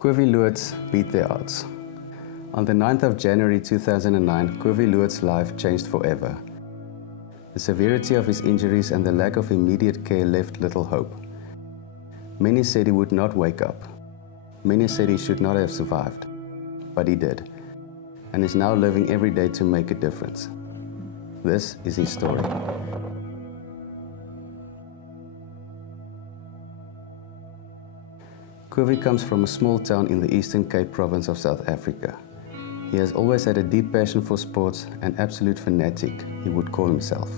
Kowie beat the odds. On the 9th of January 2009, Kowie life changed forever. The severity of his injuries and the lack of immediate care left little hope. Many said he would not wake up. Many said he should not have survived. But he did, and is now living every day to make a difference. This is his story. Kowie comes from a small town in the Eastern Cape province of South Africa. He has always had a deep passion for sports, an absolute fanatic, he would call himself.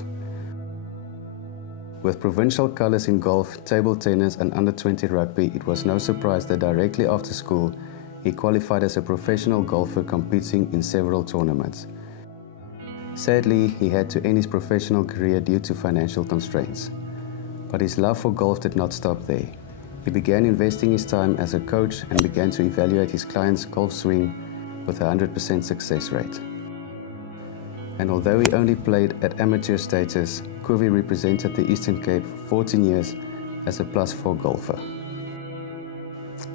With provincial colours in golf, table tennis and under-20 rugby, it was no surprise that directly after school, he qualified as a professional golfer competing in several tournaments. Sadly, he had to end his professional career due to financial constraints. But his love for golf did not stop there. He began investing his time as a coach and began to evaluate his clients' golf swing with a 100% success rate. And although he only played at amateur status, Kowie represented the Eastern Cape for 14 years as a +4 golfer.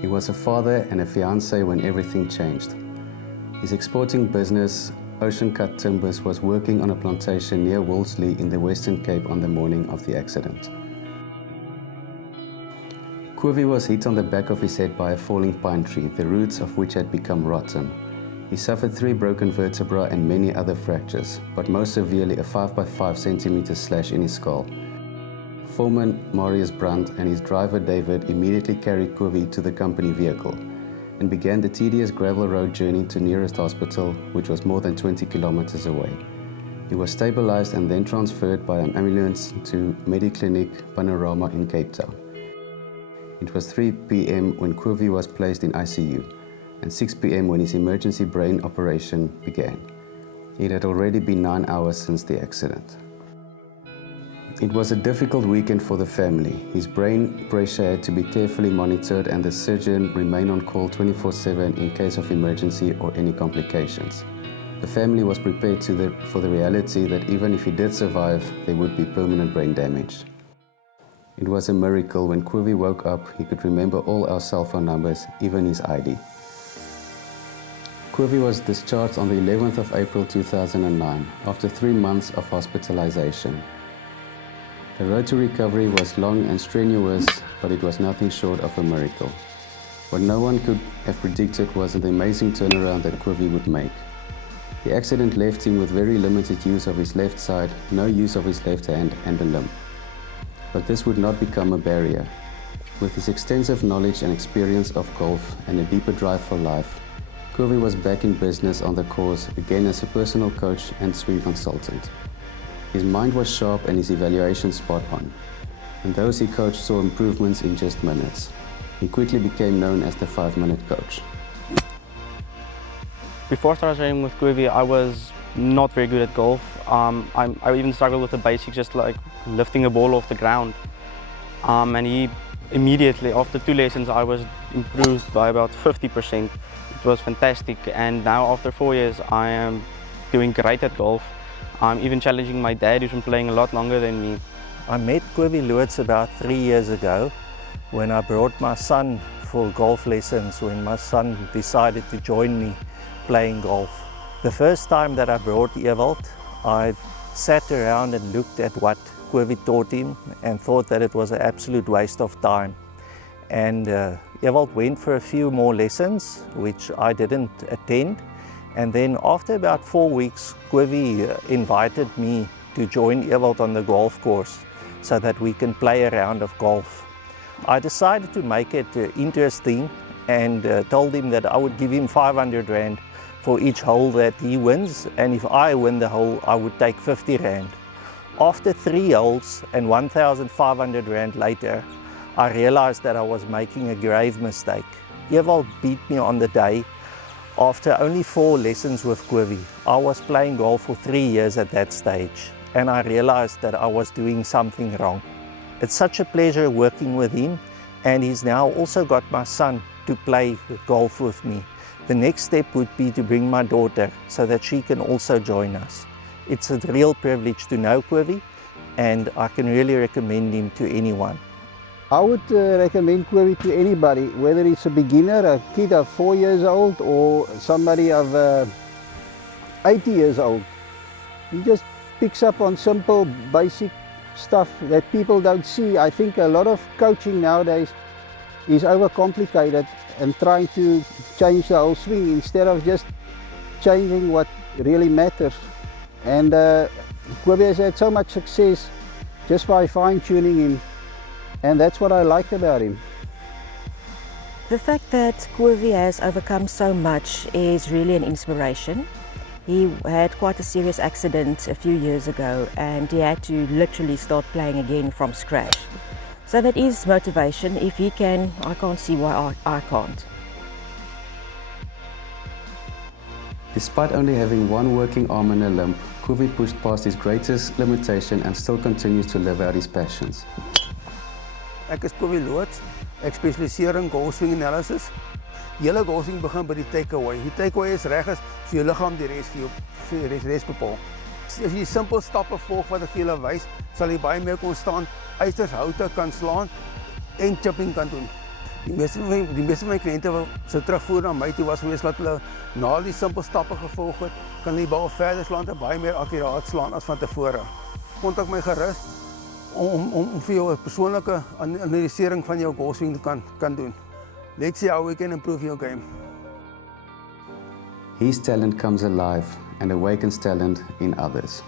He was a father and a fiancé when everything changed. His exporting business, Ocean Cut Timbers, was working on a plantation near Wolseley in the Western Cape on the morning of the accident. Kowie was hit on the back of his head by a falling pine tree, the roots of which had become rotten. He suffered 3 broken vertebrae and many other fractures, but most severely a 5 by 5 centimeter slash in his skull. Foreman Marius Brandt and his driver David immediately carried Kowie to the company vehicle and began the tedious gravel road journey to nearest hospital, which was more than 20 kilometers away. He was stabilized and then transferred by an ambulance to Mediclinic Panorama in Cape Town. It was 3 p.m. when Kowie was placed in ICU, and 6 p.m. when his emergency brain operation began. It had already been 9 hours since the accident. It was a difficult weekend for the family. His brain pressure had to be carefully monitored and the surgeon remained on call 24/7 in case of emergency or any complications. The family was prepared for the reality that even if he did survive, there would be permanent brain damage. It was a miracle when Kowie woke up, he could remember all our cell phone numbers, even his ID. Kowie was discharged on the 11th of April 2009, after 3 months of hospitalization. The road to recovery was long and strenuous, but it was nothing short of a miracle. What no one could have predicted was the amazing turnaround that Kowie would make. The accident left him with very limited use of his left side, no use of his left hand and a limb. But this would not become a barrier. With his extensive knowledge and experience of golf and a deeper drive for life, Kowie was back in business on the course, again as a personal coach and swing consultant. His mind was sharp and his evaluation spot on, and those he coached saw improvements in just minutes. He quickly became known as the 5-minute coach. Before I started training with Kowie, I was not very good at golf. I even struggled with the basics, just like lifting a ball off the ground. And he immediately, after 2 lessons, I was improved by about 50%. It was fantastic, and now after 4 years, I am doing great at golf. I'm even challenging my dad, who's been playing a lot longer than me. I met Kowie about 3 years ago when I brought my son for golf lessons, when my son decided to join me playing golf. The first time that I brought Ewald, I sat around and looked at what Kowie taught him and thought that it was an absolute waste of time. And Ewald went for a few more lessons, which I didn't attend. And then after about 4 weeks, Kowie invited me to join Ewald on the golf course so that we can play a round of golf. I decided to make it interesting and told him that I would give him 500 Rand for each hole that he wins, and if I win the hole, I would take 50 Rand. After 3 holes and 1,500 Rand later, I realized that I was making a grave mistake. Ewald beat me on the day. After only 4 lessons with Kowie, I was playing golf for 3 years at that stage, and I realized that I was doing something wrong. It's such a pleasure working with him, and he's now also got my son to play golf with me. The next step would be to bring my daughter so that she can also join us. It's a real privilege to know Kowie, and I can really recommend him to anyone. I would recommend Kowie to anybody, whether it's a beginner, a kid of 4 years old, or somebody of 80 years old. He just picks up on simple, basic stuff that people don't see. I think a lot of coaching nowadays is overcomplicated and trying to change the whole swing instead of just changing what really matters. And Kowie has had so much success just by fine-tuning him, and that's what I like about him. The fact that Kowie has overcome so much is really an inspiration. He had quite a serious accident a few years ago and he had to literally start playing again from scratch. So that is motivation. If he can, I can't see why I can't. Despite only having one working arm and a limp, Kowie pushed past his greatest limitation and still continues to live out his passions. Ek is Kowie Loots. Ek spesialiseer in golfswing analysis. Julle golfswing begin by die takeaway. Die takeaway is reg is vir jou liggaam die res vir jou res bepaal. As jy simpel stappe volg wat ek vir julle wys, sal jy baie meer konstant ysters houte kan slaan en chipping kan doen. Die meeste van my kliënte se terugvoer na my toe was gewees dat hulle na die simpel stappe gevolg het, kan hulle die bal verder slaan en baie meer akkuraat slaan as van tevore. Kontak my gerus om vir jou 'n persoonlike analysering van jou golfswing kan doen. Let's see how we can improve your game. His talent comes alive and awakens talent in others.